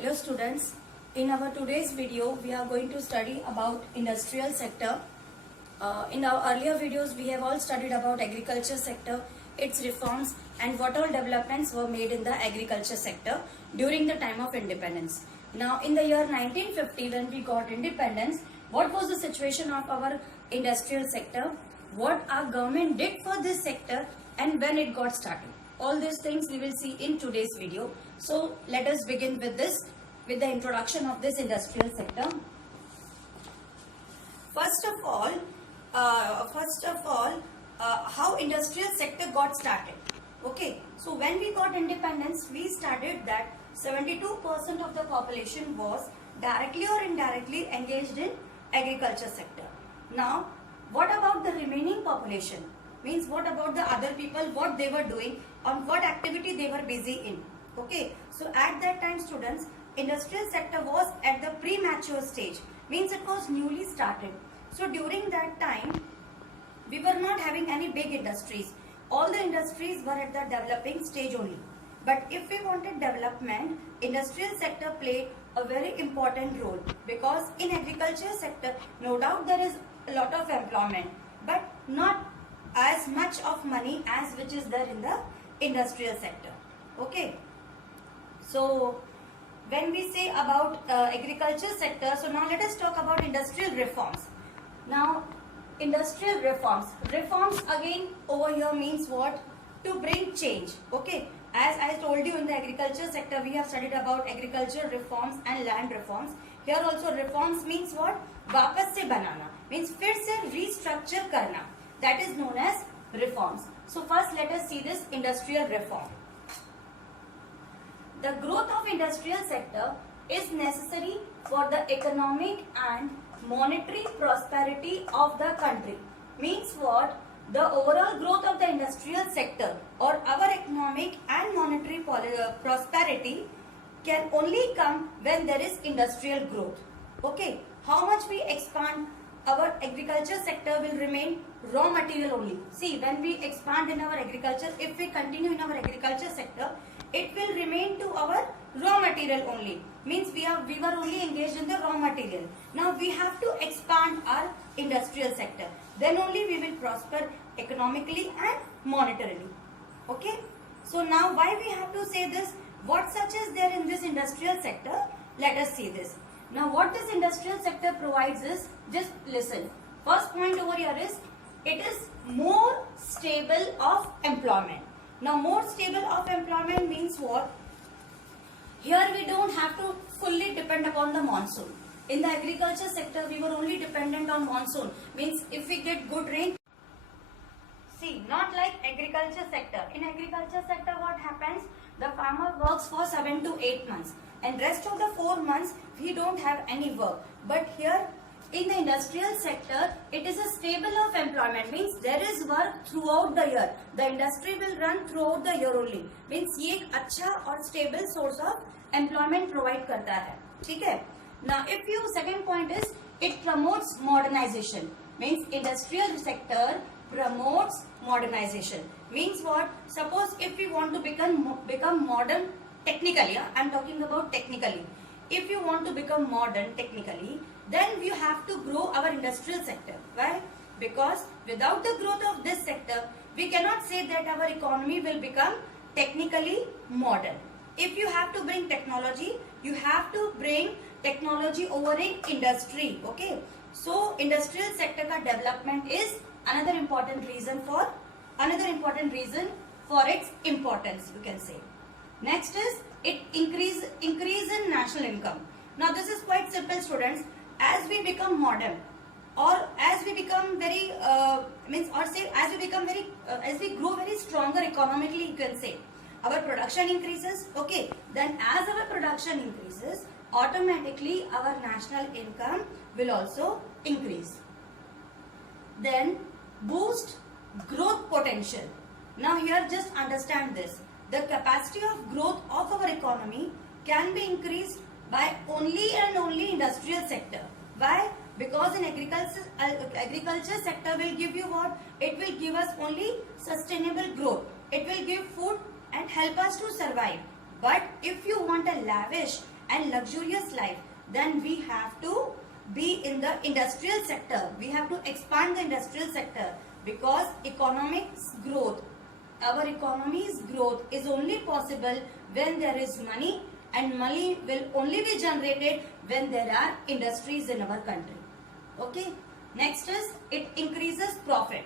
Hello students, in our today's video we are going to study about industrial sector. In our earlier videos we have all studied about agriculture sector, its reforms and what all developments were made in the agriculture sector during the time of independence. Now in the year 1950 when we got independence, what was the situation of our industrial sector, what our government did for this sector and when it got started. All these things we will see in today's video. So let us begin with the introduction of this industrial sector. First of all, how industrial sector got started. Okay, so when we got independence, we studied that 72% of the population was directly or indirectly engaged in agriculture sector. Now, what about the remaining population? Means what about the other people, what they were doing, on what activity they were busy in. Okay, so at that time students, industrial sector was at the premature stage, means it was newly started. So during that time, we were not having any big industries. All the industries were at the developing stage only. But if we wanted development, industrial sector played a very important role, because in agriculture sector, no doubt there is a lot of employment, but not as much of money as which is there in the industrial sector. Okay, so when we say about agriculture sector, so now let us talk about industrial reforms. Now industrial reforms again over here means what? To bring change. Okay, as I told you, in the agriculture sector we have studied about agriculture reforms and land reforms. Here also reforms means what? वापस से बनाना, means फिर से restructure करना. That is known as reforms. So first let us see this industrial reform. The growth of industrial sector is necessary for the economic and monetary prosperity of the country. Means what? The overall growth of the industrial sector or our economic and monetary prosperity can only come when there is industrial growth. Okay, how much we expand our agriculture sector will remain raw material only. See, when we expand in our agriculture, if we continue in our agriculture sector, it will remain to our raw material only. Means we were only engaged in the raw material. Now we have to expand our industrial sector. Then only we will prosper economically and monetarily. Okay. So now why we have to say this? What such is there in this industrial sector? Let us see this. Now what this industrial sector provides is, just listen. First point over here is, it is more stable of employment. Now more stable of employment means what? Here we don't have to fully depend upon the monsoon. In the agriculture sector we were only dependent on monsoon. Means if we get good rain. See, not like agriculture sector. In agriculture sector what happens? The farmer works for 7 to 8 months. And rest of the 4 months we don't have any work. But here in the industrial sector, it is a stable of employment. Means there is work throughout the year. The industry will run throughout the year only. Means ये एक अच्छा और stable source of employment provide करता है. ठीक है? Now if you, second point is, it promotes modernization. Means industrial sector promotes modernization. Means what? Suppose if we want to become modern technically, I am talking about technically. If you want to become modern technically, then you have to grow our industrial sector. Why? Because without the growth of this sector, we cannot say that our economy will become technically modern. If you have to bring technology, you have to bring technology over in industry. Okay. So industrial sector ka development is another important reason for its importance, you can say. Next is, it increase in national income. Now this is quite simple students. As we become modern, or as we become very as we grow very stronger economically, you can say, our production increases. Okay, then as our production increases, automatically our national income will also increase. Then boost growth potential. Now here just understand this. The capacity of growth of our economy can be increased by only and only industrial sector. Why? Because in agriculture sector will give you what? It will give us only sustainable growth. It will give food and help us to survive. But if you want a lavish and luxurious life, then we have to be in the industrial sector. We have to expand the industrial sector, because our economy's growth is only possible when there is money, and money will only be generated when there are industries in our country. Okay. Next is, it increases profit.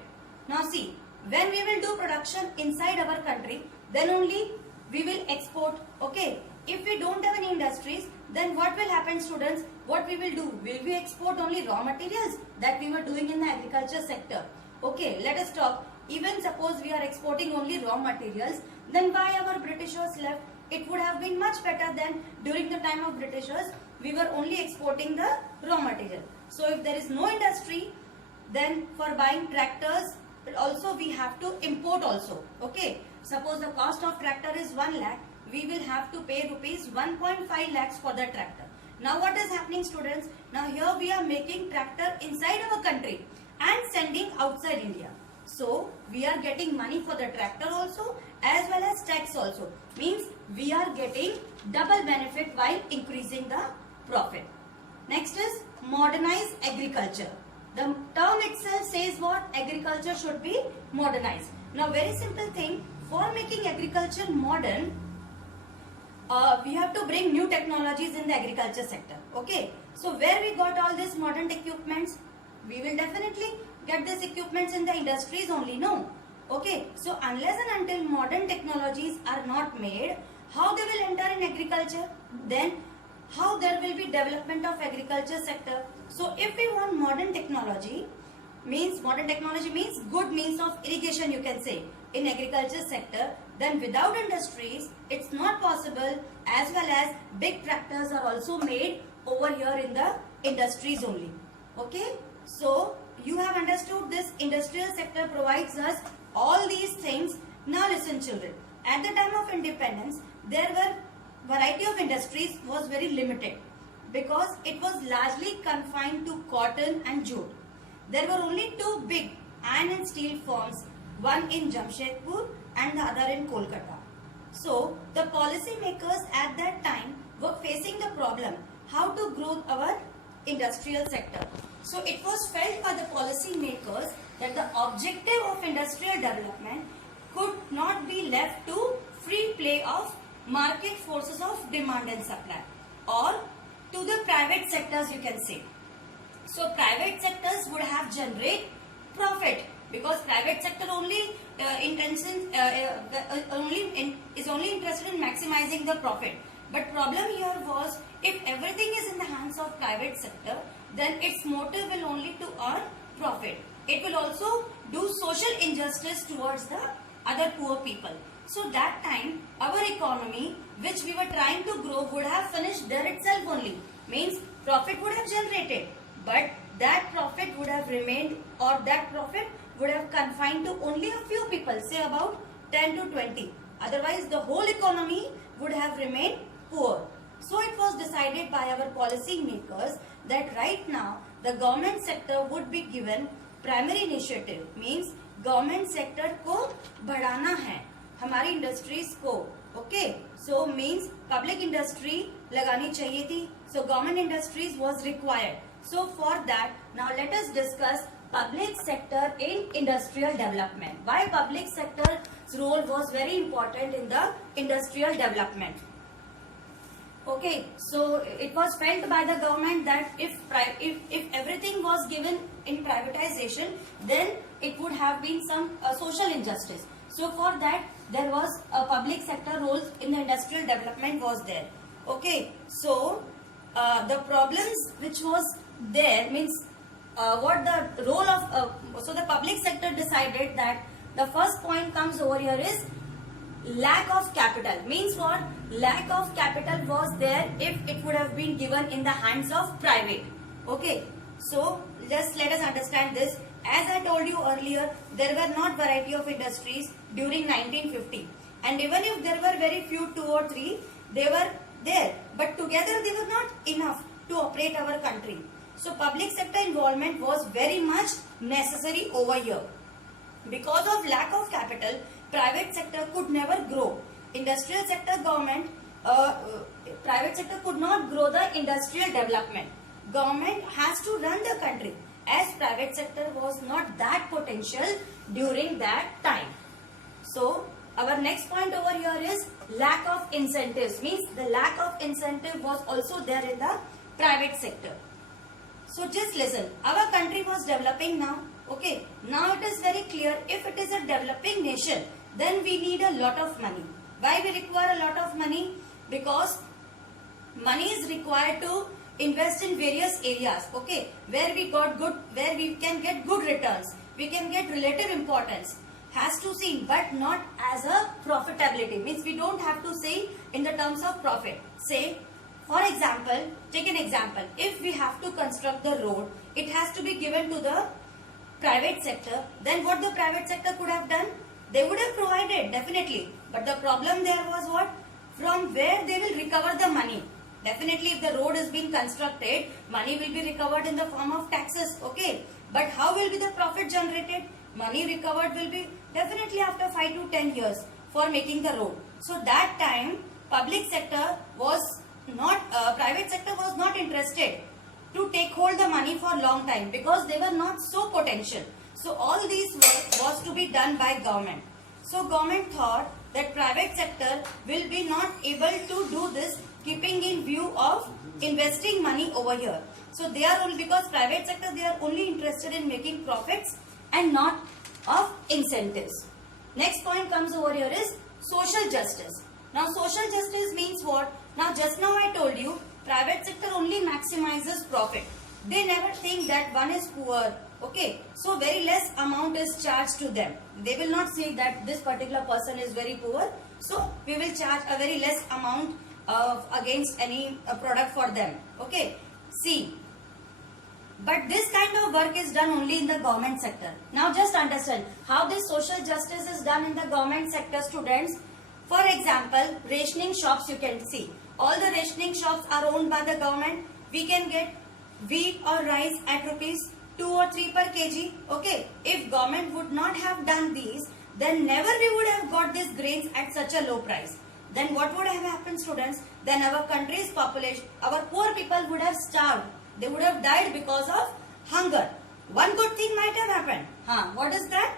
Now see, when we will do production inside our country, then only we will export. Okay. If we don't have any industries, then what will happen, students? What we will do? Will we export only raw materials that we were doing in the agriculture sector? Okay, let us talk. Even suppose we are exporting only raw materials, then why our Britishers left? It would have been much better than during the time of Britishers, we were only exporting the raw material. So if there is no industry, then for buying tractors, also we have to import also. Okay, suppose the cost of tractor is 1 lakh, we will have to pay rupees 1.5 lakhs for the tractor. Now what is happening, students? Now here we are making tractor inside our country and sending outside India. So we are getting money for the tractor also as well as tax also. Means we are getting double benefit while increasing the profit. Next is modernize agriculture. The term itself says what? Agriculture should be modernized. Now very simple thing, for making agriculture modern, we have to bring new technologies in the agriculture sector. Okay. So where we got all these modern equipments? We will definitely get these equipments in the industries only, no? Okay. So unless and until modern technologies are not made, how they will enter in agriculture? Then how there will be development of agriculture sector? So if we want modern technology means good means of irrigation, you can say, in agriculture sector, then without industries it's not possible, as well as big tractors are also made over here in the industries only. Okay, so you have understood this industrial sector provides us all these things. Now listen, children, at the time of independence there were variety of industries was very limited, because it was largely confined to cotton and jute. There were only two big iron and steel firms, one in Jamshedpur and the other in Kolkata. So the policy makers at that time were facing the problem how to grow our industrial sector. So it was felt by the policy makers that the objective of industrial development could not be left to free play of market forces of demand and supply, or to the private sectors, you can say. So private sectors would have generate profit, because private sector only is only interested in maximizing the profit. But problem here was, if everything is in the hands of private sector, then its motive will only to earn profit. It will also do social injustice towards the other poor people. So that time our economy, which we were trying to grow, would have finished there itself only. Means profit would have generated, but that profit would have remained, or that profit would have confined to only a few people, say about 10 to 20. Otherwise the whole economy would have remained poor. So it was decided by our policy makers that right now the government sector would be given primary initiative. Means government sector को बढ़ाना है हमारी industries को. Okay, so means public industry लगानी चाहिए थी. So government industries was required. So for that, now let us discuss public sector in industrial development. Why public sector's role was very important in the industrial development. Okay, so it was felt by the government that if everything was given in privatization, then it would have been some social injustice. So for that, there was a public sector roles in the industrial development was there. Okay, so the problems which was there means what the role of so the public sector decided that the first point comes over here is lack of capital. Means what? Lack of capital was there if it would have been given in the hands of private. Okay, so just let us understand this. As I told you earlier, there were not variety of industries during 1950, and even if there were very few, 2 or 3, they were there, but together they were not enough to operate our country. So public sector involvement was very much necessary over here. Because of lack of capital, private sector could never grow. Industrial sector government private sector could not grow the industrial development. Government has to run the country, as private sector was not that potential during that time. So our next point over here is lack of incentives, means the lack of incentive was also there in the private sector. So just listen, our country was developing now. Okay, now it is very clear, if it is a developing nation, then we need a lot of money. Why we require a lot of money? Because money is required to invest in various areas, okay, where we can get good returns, we can get relative importance, has to see, but not as a profitability, means we don't have to say in the terms of profit. Say, for example, take an example, if we have to construct the road, it has to be given to the private sector, then what the private sector could have done? They would have provided, definitely, but the problem there was what? From where they will recover the money. Definitely, if the road is being constructed, money will be recovered in the form of taxes, okay, but how will be the profit generated? Money recovered will be definitely after 5 to 10 years for making the road. So that time, public sector was not, private sector was not interested to take hold the money for long time, because they were not so potential. So all these work was to be done by government. So government thought that private sector will be not able to do this, keeping in view of investing money over here. So they are only, because private sector, they are only interested in making profits and not of incentives. Next point comes over here is social justice. Now social justice means what? Now just now I told you, private sector only maximizes profit. They never think that one is poor, okay, so very less amount is charged to them. They will not say that this particular person is very poor, so we will charge a very less amount against any product for them, okay. See, but this kind of work is done only in the government sector. Now just understand how this social justice is done in the government sector, students. For example, rationing shops you can see. All the rationing shops are owned by the government. We can get wheat or rice at rupees 2 or 3 per kg. Okay, if government would not have done these, then never we would have got these grains at such a low price. Then what would have happened, students? Then our country's population, our poor people would have starved. They would have died because of hunger. One good thing might have happened. What is that?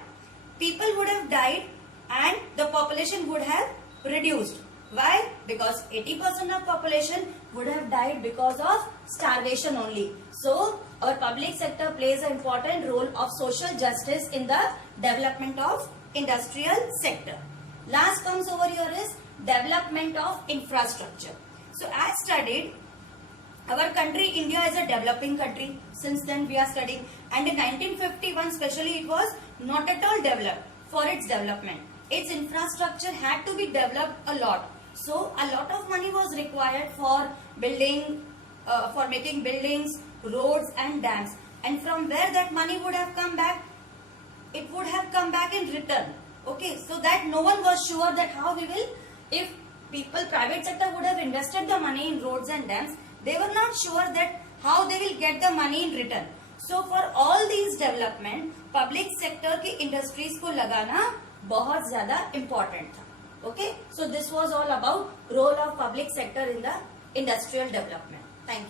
People would have died and the population would have reduced. Why? Because 80% of population would have died because of starvation only. So, our public sector plays an important role of social justice in the development of industrial sector. Last comes over here is development of infrastructure. So, as studied, our country, India, is a developing country. Since then we are studying, and in 1951 especially it was not at all developed for its development. Its infrastructure had to be developed a lot. So a lot of money was required for building, for making buildings, roads and dams. And from where that money would have come back? It would have come back in return. Okay, so that no one was sure that how we will, if people, private sector would have invested the money in roads and dams, they were not sure that how they will get the money in return. So for all these development, public sector की industries को लगाना बहुत ज़्यादा important था. Okay, so this was all about role of public sector in the industrial development. Thank you.